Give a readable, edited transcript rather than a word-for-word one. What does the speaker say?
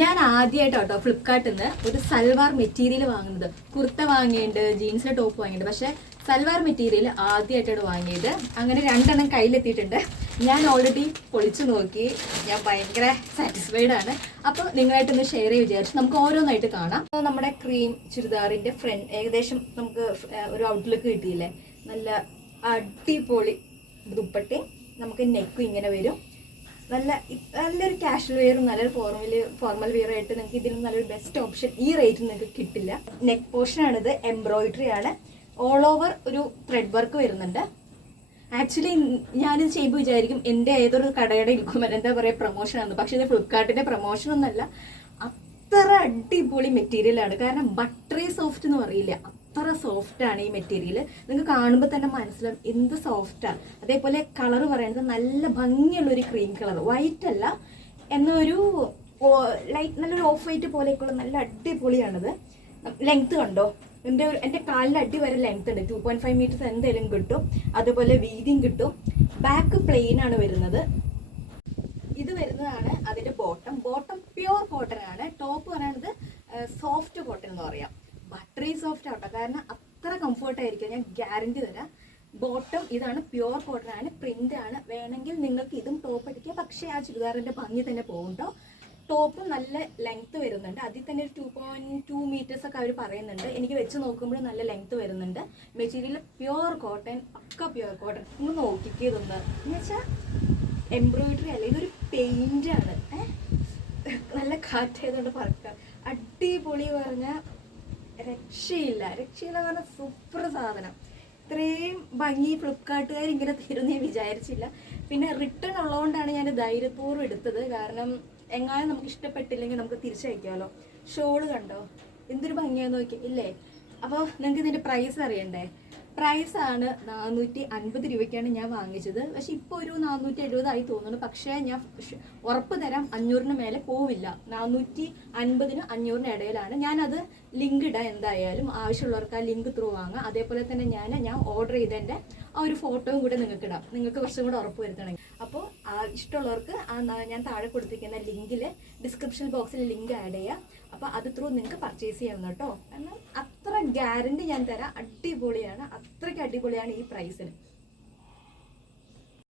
ഞാൻ ആദ്യമായിട്ടോ ഫ്ലിപ്കാർട്ടിൽ നിന്ന് ഒരു സൽവാർ മെറ്റീരിയൽ വാങ്ങുന്നത്. കുർത്ത വാങ്ങിയിട്ടുണ്ട്, ജീൻസിന്റെ ടോപ്പ് വാങ്ങിയിട്ടുണ്ട്, പക്ഷെ സൽവാർ മെറ്റീരിയൽ ആദ്യമായിട്ടാണ് വാങ്ങിയത്. അങ്ങനെ 2 എണ്ണം കയ്യിലെത്തിയിട്ടുണ്ട്. ഞാൻ ഓൾറെഡി പൊളിച്ചു നോക്കി, ഞാൻ ഭയങ്കര സാറ്റിസ്ഫൈഡ് ആണ്. അപ്പോൾ നിങ്ങളായിട്ടൊന്ന് ഷെയർ ചെയ്ത് വിചാരിച്ചു. നമുക്ക് ഓരോന്നായിട്ട് കാണാം. നമ്മുടെ ക്രീം ചുരിദാറിന്റെ ഫ്രണ്ട് ഏകദേശം നമുക്ക് ഒരു ഔട്ട്ലുക്ക് കിട്ടിയില്ലേ, നല്ല അടിപൊളി ദുപ്പട്ടി. നമുക്ക് നെക്കും ഇങ്ങനെ വരും. നല്ലൊരു കാഷ്വൽ വെയറും നല്ലൊരു ഫോർമൽ വെയർ ആയിട്ട് നിങ്ങൾക്ക് ഇതിലും നല്ലൊരു ബെസ്റ്റ് ഓപ്ഷൻ ഈ റേറ്റിൽ നിങ്ങൾക്ക് കിട്ടില്ല. നെക്ക് പോർഷൻ ആണിത്, എംബ്രോയിഡറി ആണ്, ഓൾ ഓവർ ഒരു ത്രെഡ് വർക്ക് വരുന്നുണ്ട്. ആക്ച്വലി ഞാനിത് ചെയ്യുമ്പോൾ വിചാരിക്കും എൻ്റെ ഏതൊരു കടയുടെ ഇരിക്കും എന്താ പറയുക പ്രൊമോഷനാണ്, പക്ഷേ ഇത് ഫ്ലിപ്കാർട്ടിൻ്റെ പ്രൊമോഷൻ ഒന്നല്ല. അത്ര അടിപൊളി മെറ്റീരിയലാണ്. കാരണം ബട്ടറി സോഫ്റ്റ് എന്ന് പറയില്ല, അത്ര സോഫ്റ്റാണ് ഈ മെറ്റീരിയൽ. നിങ്ങൾക്ക് കാണുമ്പോൾ തന്നെ മനസ്സിലാവും എന്ത് സോഫ്റ്റാണ്. അതേപോലെ കളർ പറയുന്നത് നല്ല ഭംഗിയുള്ളൊരു ക്രീം കളർ, വൈറ്റ് അല്ല എന്നൊരു ലൈറ്റ് നല്ലൊരു ഓഫ് വൈറ്റ് പോലെയൊക്കെയുള്ള നല്ല അടിപൊളിയാണിത്. ലെങ്ത് കണ്ടോ, എൻ്റെ കാലിൻ്റെ അടി വരെ ലെങ്ത് ഉണ്ട്, 2.5 മീറ്റേഴ്സ് എന്തായാലും കിട്ടും. അതുപോലെ വീതിയും കിട്ടും. ബാക്ക് പ്ലെയിൻ ആണ് വരുന്നത്. ഇത് വരുന്നതാണ് അതിൻ്റെ ബോട്ടം പ്യുവർ കോട്ടൺ ആണ്. ടോപ്പ് പറയുന്നത് സോഫ്റ്റ് കോട്ടൺ എന്ന് പറയാം. ബട്ടറി സോഫ്റ്റ് ആവട്ടെ, കാരണം അത്ര കംഫർട്ടായിരിക്കും, ഞാൻ ഗ്യാരണ്ടി തരാം. ബോട്ടം ഇതാണ്, പ്യുവർ കോട്ടൺ ആണ്, പ്രിന്റ് ആണ്. വേണമെങ്കിൽ നിങ്ങൾക്ക് ഇതും ടോപ്പ് അടിക്കുക, പക്ഷേ ആ ചുരിദാറിൻ്റെ ഭംഗി തന്നെ പോകും കേട്ടോ. ടോപ്പ് നല്ല ലെങ്ത്ത് വരുന്നുണ്ട്, അതിൽ തന്നെ ഒരു 2.2 മീറ്റേഴ്സ് ഒക്കെ അവർ പറയുന്നുണ്ട്. എനിക്ക് വെച്ച് നോക്കുമ്പോൾ നല്ല ലെങ്ത്ത് വരുന്നുണ്ട്. മെറ്റീരിയൽ പ്യുവർ കോട്ടൺ, പക്ക പ്യുവർ കോട്ടൺ. ഒന്ന് നോക്കിക്കതൊന്ന് എന്ന് വെച്ചാൽ എംബ്രോയിഡറി അല്ല, ഇതൊരു പെയിൻ്റാണ്. നല്ല കാറ്റായതുകൊണ്ട് പറക്കുക. അടിപൊളി പറഞ്ഞാൽ രക്ഷയില്ല പറഞ്ഞാൽ സൂപ്പർ സാധനം. ഇത്രയും ഭംഗി ഫ്ലിപ്കാർട്ടുകാർ ഇങ്ങനെ തരുമെന്ന് ഞാൻ വിചാരിച്ചില്ല. പിന്നെ റിട്ടേൺ ഉള്ളതുകൊണ്ടാണ് ഞാൻ ധൈര്യപൂർവ്വം എടുത്തത്. കാരണം എങ്ങാനും നമുക്ക് ഇഷ്ടപ്പെട്ടില്ലെങ്കിൽ നമുക്ക് തിരിച്ചയക്കാമല്ലോ. ഷോള് കണ്ടോ എന്തൊരു ഭംഗിയാന്ന് നോക്കി ഇല്ലേ. അപ്പോൾ നിങ്ങൾക്ക് ഇതിൻ്റെ പ്രൈസ് അറിയണ്ടേ? പ്രൈസാണ് 450 രൂപയ്ക്കാണ് ഞാൻ വാങ്ങിച്ചത്. പക്ഷെ ഇപ്പോൾ ഒരു 470 ആയി തോന്നുന്നു. പക്ഷേ ഞാൻ ഉറപ്പ് തരാം 500-ന് മേലെ പോവില്ല. 450-നും 500-നും ഇടയിലാണ്. ഞാനത് ലിങ്ക് ഇടാം, എന്തായാലും ആവശ്യമുള്ളവർക്ക് ആ ലിങ്ക് ത്രൂ വാങ്ങാം. അതേപോലെ തന്നെ ഞാൻ ഓർഡർ ചെയ്തതിൻ്റെ ആ ഒരു ഫോട്ടോയും കൂടെ നിങ്ങൾക്ക് ഇടാം, നിങ്ങൾക്ക് കുറച്ചും കൂടെ ഉറപ്പ് വരുത്തണമെങ്കിൽ. അപ്പോൾ ഇഷ്ടമുള്ളവർക്ക് ഞാൻ താഴെ കൊടുത്തിരിക്കുന്ന ലിങ്കിൽ ഡിസ്ക്രിപ്ഷൻ ബോക്സിൽ ലിങ്ക് ആഡ് ചെയ്യാം. അപ്പോൾ അത് ത്രൂ നിങ്ങൾക്ക് പർച്ചേസ് ചെയ്യണം കേട്ടോ. കാരണം അത്ര ഗ്യാരണ്ടി ഞാൻ തരാം. അടിപൊളിയാണ്, അത്രയ്ക്ക് അടിപൊളിയാണ് ഈ പ്രൈസിന്.